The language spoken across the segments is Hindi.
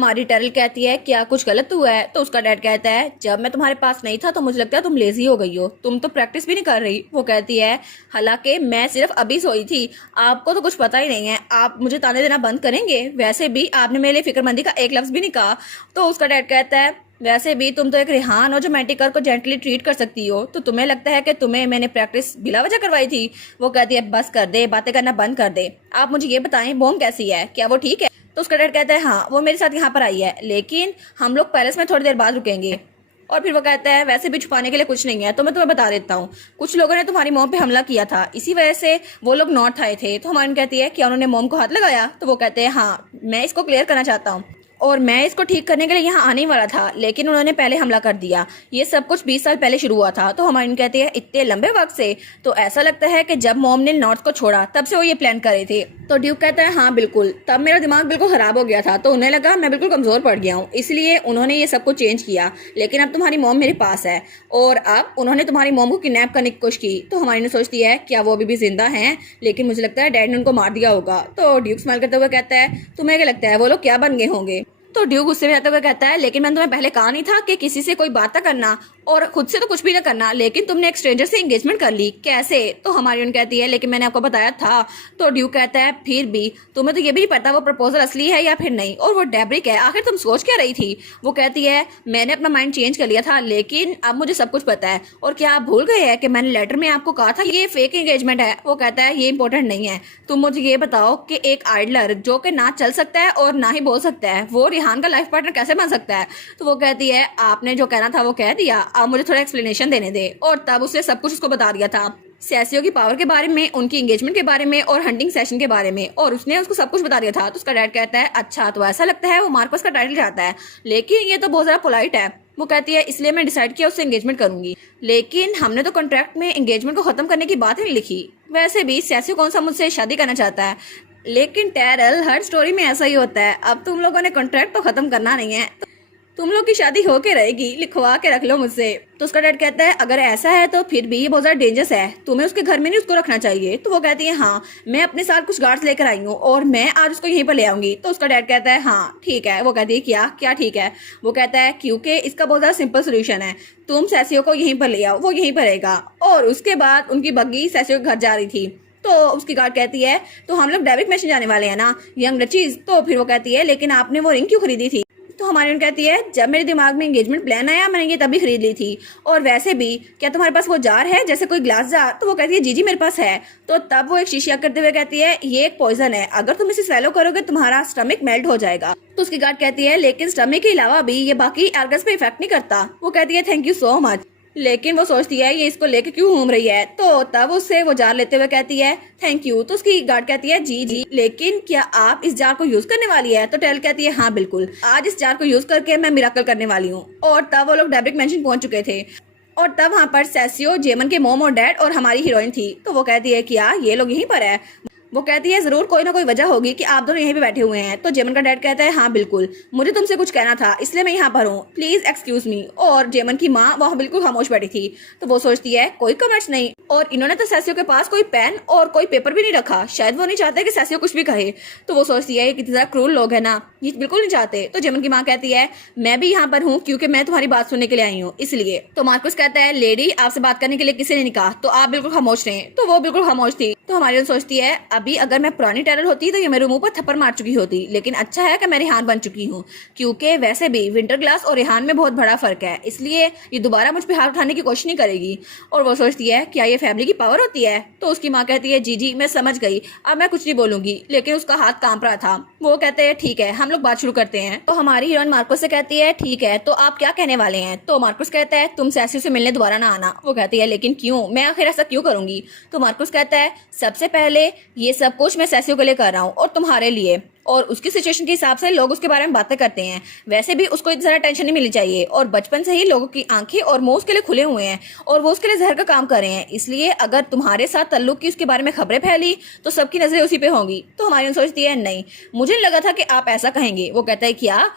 हमारी टेरल कहती है क्या कुछ गलत हुआ है, तो उसका डैड कहता है जब मैं तुम्हारे पास नहीं था तो मुझे लगता है तुम लेजी हो गई हो, तुम तो प्रैक्टिस भी नहीं कर रही। वो कहती है हालांकि मैं सिर्फ अभी सोई थी, आपको तो कुछ पता ही नहीं है, आप मुझे ताने देना बंद करेंगे। वैसे भी आपने मेरे लिए फिक्रमंदी का एक लफ्ज भी नहीं कहा। तो उसका डैड कहता है वैसे भी तुम तो एक रिहान हो जो मेंटिकर को जेंटली ट्रीट कर सकती हो, तो तुम्हें लगता है कि तुम्हें मैंने प्रैक्टिस बिला वजह करवाई थी। वो कहती है बस कर दे, बातें करना बंद कर दे, आप मुझे ये बताएं मोम कैसी है, क्या वो ठीक है। तो उसका डैड कहता है हाँ वो मेरे साथ यहाँ पर आई है, लेकिन हम लोग पैलेस में थोड़ी देर बाद रुकेंगे। और फिर वो कहता है वैसे भी छुपाने के लिए कुछ नहीं है, तो मैं तुम्हें बता देता हूँ, कुछ लोगों ने तुम्हारी मोम पे हमला किया था, इसी वजह से वो लोग नॉर्थ आए थे। तो हमारी कहती है क्या उन्होंने मोम को हाथ लगाया। तो वो कहते हैं हाँ मैं इसको क्लियर करना चाहता हूँ और मैं इसको ठीक करने के लिए यहाँ आने ही वाला था, लेकिन उन्होंने पहले हमला कर दिया। ये सब कुछ 20 साल पहले शुरू हुआ था। तो हमारी कहती है इतने लंबे वक्त से, तो ऐसा लगता है कि जब मॉम ने नॉर्थ को छोड़ा तब से वो ये प्लान कर रहे थे। तो ड्यूक कहता है हाँ बिल्कुल, तब मेरा दिमाग बिल्कुल खराब हो गया था, तो उन्हें लगा मैं बिल्कुल कमजोर पड़ गया हूँ, इसलिए उन्होंने ये सब कुछ चेंज किया। लेकिन अब तुम्हारी मॉम मेरे पास है और अब उन्होंने तुम्हारी मॉम को किडनैप करने की कोशिश की। तो हमारी सोचती है क्या वो अभी भी जिंदा हैं, लेकिन मुझे लगता है डैड ने उनको मार दिया होगा। तो ड्यूक स्माइल करते हुए कहता है तुम्हें क्या लगता है वो लोग क्या बन गए होंगे। तो ड्यूक गुस्से में आते हुए कहता है लेकिन मैंने तुम्हें पहले कहा नहीं था कि किसी से कोई बात ना करना और खुद से तो कुछ भी ना करना, लेकिन तुमने एक स्ट्रेंजर से एंगेजमेंट कर ली, कैसे। तो हमारी कहती है लेकिन मैंने आपको बताया था। तो ड्यूक कहता है फिर भी तुम्हें तो ये भी नहीं पता वो प्रपोजल असली है या फिर नहीं, और वो डेब्रिक है, आखिर तुम सोच क्या रही थी। वो कहती है मैंने अपना माइंड चेंज कर लिया था, लेकिन अब मुझे सब कुछ पता है। और क्या आप भूल गए हैं कि मैंने लेटर में आपको कहा था ये फेक एंगेजमेंट है। वो कहता है ये इंपॉर्टेंट नहीं है, तुम मुझे ये बताओ कि एक आइडलर जो कि ना चल सकता है और ना ही बोल सकता है, वो रिहान का लाइफ पार्टनर कैसे बन सकता है। तो वो कहती है आपने जो कहना था वो कह दिया, अब मुझे थोड़ा एक्सप्लेनेशन देने दे। और तब उसने सब कुछ उसको बता दिया था, सैसियो की पावर के बारे में, उनकी एंगेजमेंट के बारे में और हंटिंग सेशन के बारे में, और उसने उसको सब कुछ बता दिया था। तो उसका डैड कहता है अच्छा तो ऐसा लगता है वो मार्कस का टाइटल चाहता है, लेकिन ये तो बहुत ज्यादा पोलाइट है। वो कहती है इसलिए मैं डिसाइड किया उससे एंगेजमेंट करूंगी, लेकिन हमने तो कॉन्ट्रैक्ट में एंगेजमेंट को खत्म करने की बात ही नहीं लिखी। वैसे भी सैसियो कौन सा मुझसे शादी करना चाहता है, लेकिन टेरल हर स्टोरी में ऐसा ही होता है, अब तुम लोगों ने कॉन्ट्रैक्ट तो खत्म करना नहीं है, तुम लोग की शादी होके रहेगी, लिखवा के रख लो मुझसे। तो उसका डैड कहता है अगर ऐसा है तो फिर भी ये बहुत ज्यादा डेंजरस है, तुम्हें उसके घर में नहीं उसको रखना चाहिए। तो वो कहती है हाँ मैं अपने साथ कुछ गार्ड्स लेकर आई हूँ और मैं आज उसको यहीं पर ले आऊंगी। तो उसका डैड कहता है हाँ ठीक है। वो कहती है क्या क्या ठीक है। वो कहता है क्योंकि इसका बहुत ज्यादा सिंपल सोल्यूशन है, तुम सैसियो को यहीं पर ले आओ, वो यहीं पर रहेगा। और उसके बाद उनकी बग्गी सैसियो के घर जा रही थी, तो उसकी गार्ड कहती है तो हम लोग डेविड मैशन जाने वाले हैं ना यंग डचीज। तो फिर वो कहती है लेकिन आपने वो रिंग क्यों खरीदी थी। तो हमारी कहती है जब मेरे दिमाग में एंगेजमेंट प्लान आया मैंने ये तभी खरीद ली थी, और वैसे भी क्या तुम्हारे पास वो जार है जैसे कोई ग्लास जार। तो वो कहती है जी जी मेरे पास है। तो तब वो एक शीशिया करते हुए कहती है ये एक पॉइजन है, अगर तुम इसे स्वेलो करोगे तुम्हारा स्टमक मेल्ट हो जाएगा। तो उसकी गार्ड कहती है लेकिन स्टमक के अलावा भी ये बाकी ऑर्गन्स पे इफेक्ट नहीं करता। वो कहती है थैंक यू सो मच, लेकिन वो सोचती है ये इसको लेके क्यों घूम रही है। तो तब उससे वो जार लेते हुए कहती है थैंक यू। तो उसकी गार्ड कहती है जी जी लेकिन क्या आप इस जार को यूज करने वाली है। तो टेल कहती है हाँ बिल्कुल, आज इस जार को यूज करके मैं मिराकल करने वाली हूँ। और तब वो लोग डेब्रिक मैंशन पहुंच चुके थे और तब वहाँ पर सैसियो, जेमन के मोम और डैड और हमारी हीरोइन थी। तो वो कहती है क्या ये लोग यहीं पर है। वो कहती है जरूर कोई ना कोई वजह होगी कि आप दोनों यहीं पे बैठे हुए हैं। तो जेमन का डैड कहता है हाँ बिल्कुल, मुझे तुमसे कुछ कहना था इसलिए मैं यहाँ पर हूँ, प्लीज एक्सक्यूज मी। और जेमन की माँ वहाँ बिल्कुल खामोश बैठी थी। तो वो सोचती है कोई कमेंट्स नहीं, और इन्होंने तो सैसियो के पास कोई पेन और कोई पेपर भी नहीं रखा, शायद वो नहीं चाहते कि सैसियो कुछ भी कहे। तो वो सोचती है कितने ज्यादा क्रूर लोग है ना, ये बिल्कुल नहीं चाहते। तो जेमन की माँ कहती है मैं भी यहाँ पर हूँ क्योंकि मैं तुम्हारी बात सुनने के लिए आई हूँ इसलिए। तो मार्कस कहता है लेडी आपसे बात करने के लिए किसी ने नहीं कहा, तो आप बिल्कुल खामोश रहे। तो वो बिल्कुल खामोश थी। तो हमारी सोचती है अभी अगर मैं पुरानी टेरर होती तो ये मेरे मुंह पर थप्पड़ मार चुकी होती, लेकिन अच्छा है कि मैं रिहान बन चुकी हूँ, क्योंकि वैसे भी विंटर ग्लास और रिहान में बहुत बड़ा फर्क है, इसलिए ये दोबारा मुझ पर हाथ उठाने की कोशिश नहीं करेगी। और वो सोचती है क्या ये फैमिली की पावर होती है। तो उसकी माँ कहती है जी जी मैं समझ गई, अब मैं कुछ नहीं बोलूंगी, लेकिन उसका हाथ कांप रहा था। वो कहते हैं ठीक है हम लोग बात शुरू करते हैं। तो हमारी हीरोइन मार्कस से कहती है ठीक है तो आप क्या कहने वाले हैं। तो मार्कस कहता है तुम सैसियो से मिलने दोबारा ना आना। वो कहती है लेकिन क्यों, मैं आखिर ऐसा क्यों करूंगी। तो मार्कस कहता है सबसे पहले ये सब कुछ मैं सैसियो के लिए कर रहा हूँ और तुम्हारे लिए, और उसकी सिचुएशन के हिसाब से लोग उसके बारे में बातें करते हैं। वैसे भी उसको इतनी ज्यादा टेंशन नहीं मिलनी चाहिए, और बचपन से ही लोगों की आंखें और मुंह उसके लिए खुले हुए हैं और वो उसके लिए जहर का काम कर रहे हैं, इसलिए अगर तुम्हारे साथ तल्लुक की उसके बारे में खबरें फैली तो सबकी नजरें उसी पे होंगी। तो हमारी सोचती है नहीं मुझे नहीं लगा था कि आप ऐसा कहेंगे। वो कहता है क्या,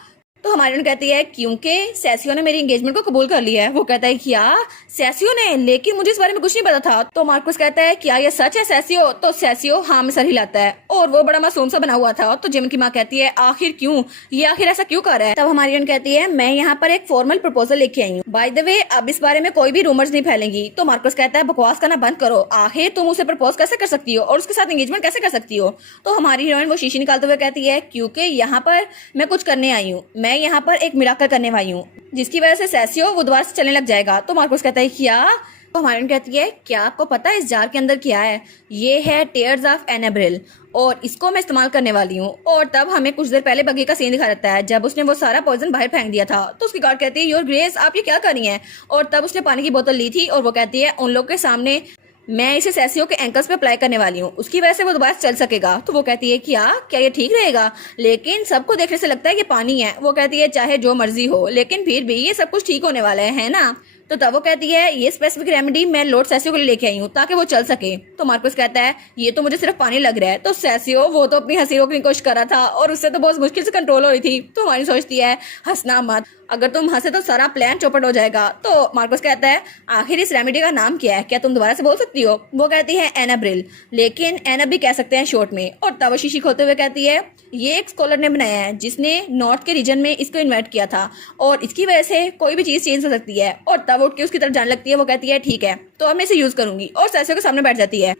तो हमारी कहती है क्योंकि सैसियो ने मेरी एंगेजमेंट को कबूल कर लिया है। वो कहता है क्या सैसियो ने, लेकिन मुझे इस बारे में कुछ नहीं पता था। तो मार्कस कहता है क्या ये सच है सैसियो? तो सैसियो हाँ में सर हिलाता है और वो बड़ा मासूम सा बना हुआ था। तो जिम की माँ कहती है आखिर क्यों, ये आखिर ऐसा क्यों कर रहा है? तब हमारी कहती है मैं यहाँ पर एक फॉर्मल प्रपोजल लेके आई हूँ, बाय द वे अब इस बारे में कोई भी रूमर्स नहीं फैलेंगी। तो मार्कस कहता है बकवास करना बंद करो, आखिर तुम उसे प्रपोज कैसे कर सकती हो और उसके साथ एंगेजमेंट कैसे कर सकती हो? तो हमारी हीरोइन वो शीशी निकालते हुए कहती है क्योंकि यहाँ पर मैं कुछ करने आई हूँ, मैं यहाँ पर एक मिराकल करने वाली हूँ जिसकी वजह से सैसियो वो दोबारा से चलने लग जाएगा। तो मार्कस कहता है क्या? तो हमारी कहती है क्या आपको पता है इस जार के अंदर क्या है? ये है टीयर्स ऑफ एनाब्रिल और इसको मैं इस्तेमाल करने वाली हूँ। और तब हमें कुछ देर पहले बगी का सीन दिखा रहता है जब उसने वो सारा पॉइजन बाहर फेंक दिया था। तो उसकी गार्ड कहती है योर ग्रेस आप ये क्या कर रही हैं? और तब उसने पानी की बोतल ली थी और वो कहती है उन लोग के सामने मैं इसे सैसियो के एंकल्स पे अप्लाई करने वाली हूँ, उसकी वजह से वो दोबारा चल सकेगा। तो वो कहती है क्या ये ठीक रहेगा? लेकिन सबको देखने से लगता है कि पानी है। वो कहती है चाहे जो मर्जी हो लेकिन फिर भी ये सब कुछ ठीक होने वाला है ना? तो तब वो कहती है ये स्पेसिफिक रेमेडी मैं लॉर्ड सैसियो को लेके आई हूँ ताकि वो चल सके। तो मार्कस कहता है ये तो मुझे सिर्फ पानी लग रहा है। तो सैसियो वो तो अपनी हंसी रोकने की कोशिश कर रहा था और उससे तो बहुत मुश्किल से कंट्रोल हो रही थी। तो हमारी सोचती है हंसना मत, अगर तुम हंसे तो सारा प्लान चौपट हो जाएगा। तो मार्कस कहता है आखिर इस रेमेडी का नाम क्या है, क्या तुम दोबारा से बोल सकती हो? वो कहती है एनाब्रिल, लेकिन एना भी कह सकते हैं शॉर्ट में। और तब वो शीशी खोलते हुए कहती है ये एक स्कॉलर ने बनाया है जिसने नॉर्थ के रीजन में इसको इन्वाइट किया था और इसकी वजह से कोई भी चीज चेंज हो सकती है। और तब उठ के उसकी तरफ जाने लगती है। वो कहती है ठीक है तो अब मैं इसे यूज करूंगी और सैसियो के सामने बैठ जाती है।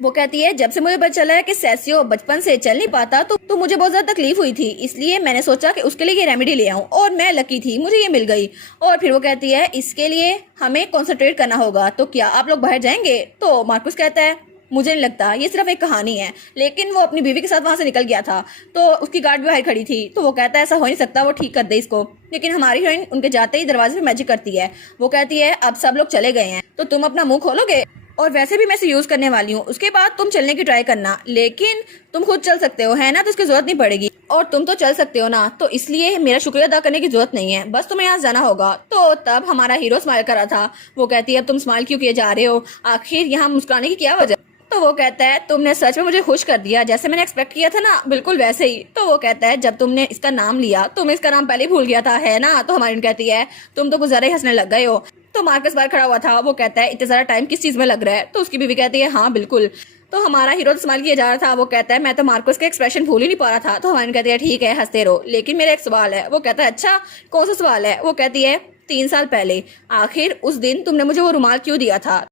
वो कहती है जब से मुझे पता चला है कि सैसियो बचपन से चल नहीं पाता तो मुझे बहुत ज्यादा तकलीफ हुई थी, इसलिए मैंने सोचा कि उसके लिए ये रेमेडी ले आऊं और मैं लकी थी, मुझे ये मिल गई। और फिर वो कहती है इसके लिए हमें कॉन्सेंट्रेट करना होगा, तो क्या आप लोग बाहर जाएंगे? तो मार्कस कहता है मुझे नहीं लगता, ये सिर्फ एक कहानी है। लेकिन वो अपनी बीवी के साथ वहां से निकल गया था तो उसकी गार्ड भी बाहर खड़ी थी। तो वो कहता है ऐसा हो नहीं सकता, वो ठीक कर दे इसको। लेकिन हमारी हीरोइन उनके जाते ही दरवाजे पे मैजिक करती है। वो कहती है अब सब लोग चले गए हैं तो तुम अपना मुंह खोलोगे और वैसे भी मैं इसे यूज करने वाली हूँ, उसके बाद तुम चलने की ट्राई करना, लेकिन तुम खुद चल सकते हो है ना, तो उसकी जरूरत नहीं पड़ेगी और तुम तो चल सकते हो ना, तो इसलिए मेरा शुक्रिया अदा करने की जरूरत नहीं है, बस तुम्हें यहाँ जाना होगा। तो तब हमारा हीरो स्माइल कर रहा था। वो कहती है अब तुम स्माइल क्यों किए जा रहे हो, आखिर यहाँ मुस्कुराने की क्या वजह? तो वो कहता है तुमने सच में मुझे खुश कर दिया, जैसे मैंने एक्सपेक्ट किया था ना, बिल्कुल वैसे ही। तो वो कहता है जब तुमने इसका नाम लिया तो मैं इसका नाम पहले ही भूल गया था है ना। तो हमारी कहती है तुम तो कुछ ज्यादा ही हंसने लग गए हो। तो मार्कस बाहर खड़ा हुआ था। वो कहता है इतना सारा टाइम किस चीज में लग रहा है? तो उसकी बीवी कहती है हाँ बिल्कुल। तो हमारा हीरो तो स्माइल किया जा रहा था। वो कहता है मैं तो मार्कस का एक्सप्रेशन भूल ही नहीं पा रहा था। तो हमारी कहती है ठीक है हंसते रहो, लेकिन मेरा एक सवाल है। वो कहता है अच्छा कौन सा सवाल है? वो कहती है 3 साल पहले आखिर उस दिन तुमने मुझे वो रुमाल क्यों दिया था?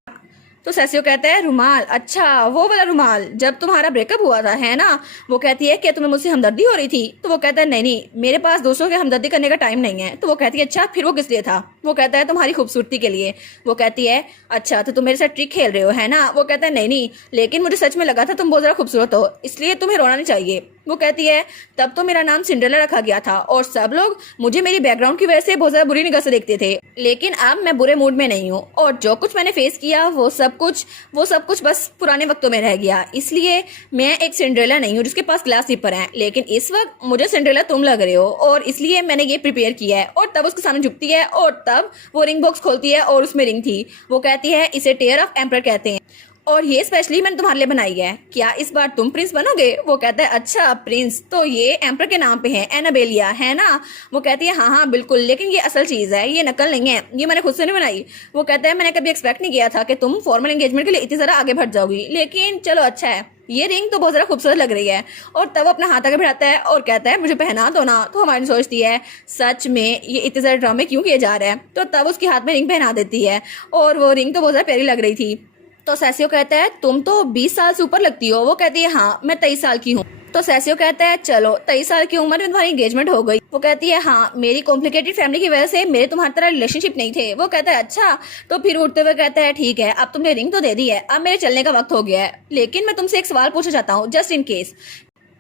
तो सैसियो कहता है रुमाल, अच्छा वो वाला रुमाल जब तुम्हारा ब्रेकअप हुआ था है ना। वो कहती है क्या तुम्हें मुझसे हमदर्दी हो रही थी? तो वो कहता है नहीं नहीं मेरे पास दूसरों के हमदर्दी करने का टाइम नहीं है। तो वो कहती है अच्छा फिर वो किस लिए था? वो कहता है तुम्हारी खूबसूरती के लिए। वो कहती है अच्छा तो तुम मेरे साथ ट्रिक खेल रहे हो है ना। वो कहता है नहीं नहीं लेकिन मुझे सच में लगा था तुम बहुत ज्यादा खूबसूरत हो, इसलिए तुम्हें रोना नहीं चाहिए। वो कहती है तब तो मेरा नाम सिंड्रेला रखा गया था और सब लोग मुझे मेरी बैकग्राउंड की वजह से बहुत ज्यादा बुरी निगाह से देखते थे, लेकिन अब मैं बुरे मूड में नहीं हूँ और जो कुछ मैंने फेस किया वो सब कुछ बस पुराने वक्तों में रह गया, इसलिए मैं एक सिंड्रेला नहीं हूँ जिसके पास ग्लास स्लीपर है, लेकिन इस वक्त मुझे सिंड्रेला तुम लग रहे हो और इसलिए मैंने ये प्रिपेयर किया है। और तब उसके सामने झुकती है और तब वो रिंग बॉक्स खोलती है और उसमें रिंग थी। वो कहती है इसे टेयर ऑफ एम्पर कहते हैं और ये स्पेशली मैंने तुम्हारे लिए बनाई है, क्या इस बार तुम प्रिंस बनोगे? वो कहता है अच्छा प्रिंस, तो ये एम्पर के नाम पे है, एनाबेलिया है ना। वो कहती है हाँ हाँ बिल्कुल, लेकिन ये असल चीज है, ये नकल नहीं है, ये मैंने खुद से नहीं बनाई। वो कहता है मैंने कभी एक्सपेक्ट नहीं किया था कि तुम फॉर्मल एंगेजमेंट के लिए इतनी ज्यादा आगे बढ़ जाओगी, लेकिन चलो अच्छा है, ये रिंग तो बहुत ज्यादा खूबसूरत लग रही है। और तब अपना हाथ आगे बढ़ाता है और कहता है मुझे पहना दो ना। तो हमारी सोचती है सच में ये इतने सारे ड्रामे क्यों किए जा रहे हैं। तो तब उसके हाथ में रिंग पहना देती है और वो रिंग तो बहुत ज्यादा प्यारी लग रही थी। तो सैसियो कहता है तुम तो 20 साल से ऊपर लगती हो। वो कहती है हाँ मैं 23 साल की हूँ। तो सैसियो कहता है चलो 23 साल की उम्र में तुम्हारी एंगेजमेंट हो गई। वो कहती है हाँ मेरी कॉम्प्लिकेटेड फैमिली की वजह से मेरे तुम्हारी तरह रिलेशनशिप नहीं थे। वो कहता है अच्छा, तो फिर उठते हुए कहता है ठीक है अब तुमने रिंग तो दे दी है, अब मेरे चलने का वक्त हो गया है, लेकिन मैं तुमसे एक सवाल पूछना चाहता हूँ जस्ट इन केस,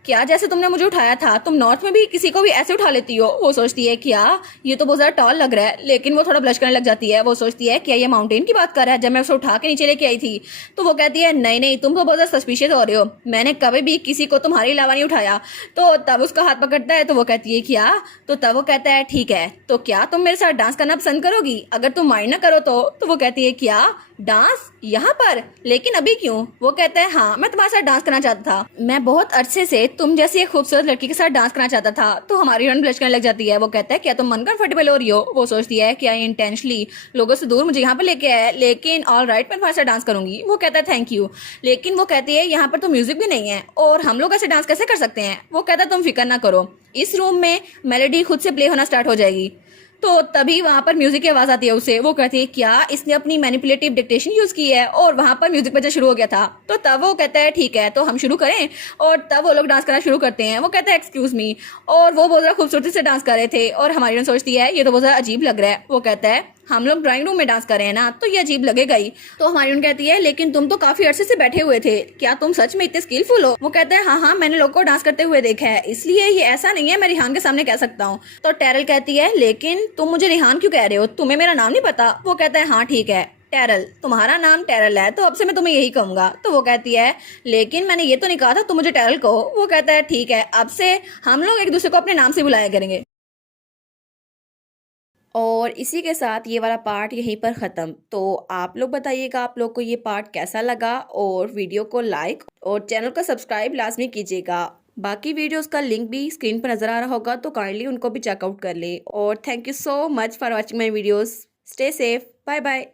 क्या जैसे तुमने मुझे उठाया था तुम नॉर्थ में भी किसी को भी ऐसे उठा लेती हो? वो सोचती है क्या ये तो बहुत ज्यादा टॉल लग रहा है, लेकिन वो थोड़ा ब्लश करने लग जाती है। वो सोचती है क्या ये माउंटेन की बात कर रहा है जब मैं उसे उठा के नीचे लेके आई थी? तो वो कहती है नहीं नहीं तुम तो बहुत ज्यादा सस्पिशियस हो रहे हो, मैंने कभी भी किसी को तुम्हारे अलावा नहीं उठाया। तो तब उसका हाथ पकड़ता है। तो वो कहती है क्या? तो तब वो कहता है ठीक है तो क्या तुम मेरे साथ डांस करना पसंद करोगी, अगर तुम माइंड ना करो तो वो कहती है क्या डांस यहाँ पर? लेकिन अभी क्यों? वो कहता है हाँ, मैं तुम्हारे साथ डांस करना चाहता था। मैं बहुत अरसे से तुम जैसी एक खूबसूरत लड़की के साथ डांस करना चाहता था। तो हमारी हीरोइन ब्लश करने लग जाती है। वो कहता है क्या तुम अनकंफर्टेबल हो रही हो? वो सोचती है क्या इंटेंशनली लोगों से दूर मुझे यहाँ पर लेके आया, लेकिन ऑल राइट, मैं तुम्हारे साथ डांस करूंगी। वो कहता है थैंक यू। लेकिन वो कहती है यहाँ पर तो म्यूजिक भी नहीं है और हम लोग ऐसे डांस कैसे कर सकते हैं? वो कहता है तुम फिक्र ना करो, इस रूम में मेलोडी खुद से प्ले होना स्टार्ट हो जाएगी। तो तभी वहां पर म्यूजिक की आवाज आती है उसे। वो कहती है क्या इसने अपनी मैनिपुलेटिव डिक्टेशन यूज की है? और वहां पर म्यूजिक बजना शुरू हो गया था। तो तब वो कहता है ठीक है तो हम शुरू करें। और तब वो लोग डांस करना शुरू करते हैं। वो कहता है एक्सक्यूज मी, और वो बहुत ज्यादा खूबसूरती से डांस कर रहे थे और हमारी जन सोचती है ये तो बहुत ज्यादा अजीब लग रहा है। वो कहता है हम लोग ड्राइंग रूम में डांस कर रहे हैं ना, तो ये अजीब लगेगा ही। तो हमारी उन कहती है लेकिन तुम तो काफी अरसे से बैठे हुए थे, क्या तुम सच में इतने स्किलफुल हो? वो कहते हैं हाँ हाँ, मैंने लोगों को डांस करते हुए देखा है, इसलिए ये ऐसा नहीं है मैं रिहान के सामने कह सकता हूँ। तो टेरल कहती है लेकिन तुम मुझे रिहान क्यों कह रहे हो? तुम्हें मेरा नाम नहीं पता? वो कहता है हाँ ठीक है टेरल, तुम्हारा नाम टेरल है तो अब से मैं तुम्हें यही कहूंगा। तो वो कहती है लेकिन मैंने ये तो नहीं कहा था तुम मुझे टेरल कहो। वो कहता है ठीक है, अब से हम लोग एक दूसरे को अपने नाम से बुलाया करेंगे। और इसी के साथ ये वाला पार्ट यहीं पर ख़त्म। तो आप लोग बताइएगा आप लोग को ये पार्ट कैसा लगा, और वीडियो को लाइक और चैनल को सब्सक्राइब लाजमी कीजिएगा। बाकी वीडियोस का लिंक भी स्क्रीन पर नज़र आ रहा होगा तो काइंडली उनको भी चेकआउट कर ले। और thank you so much for watching my videos. Stay safe, bye bye.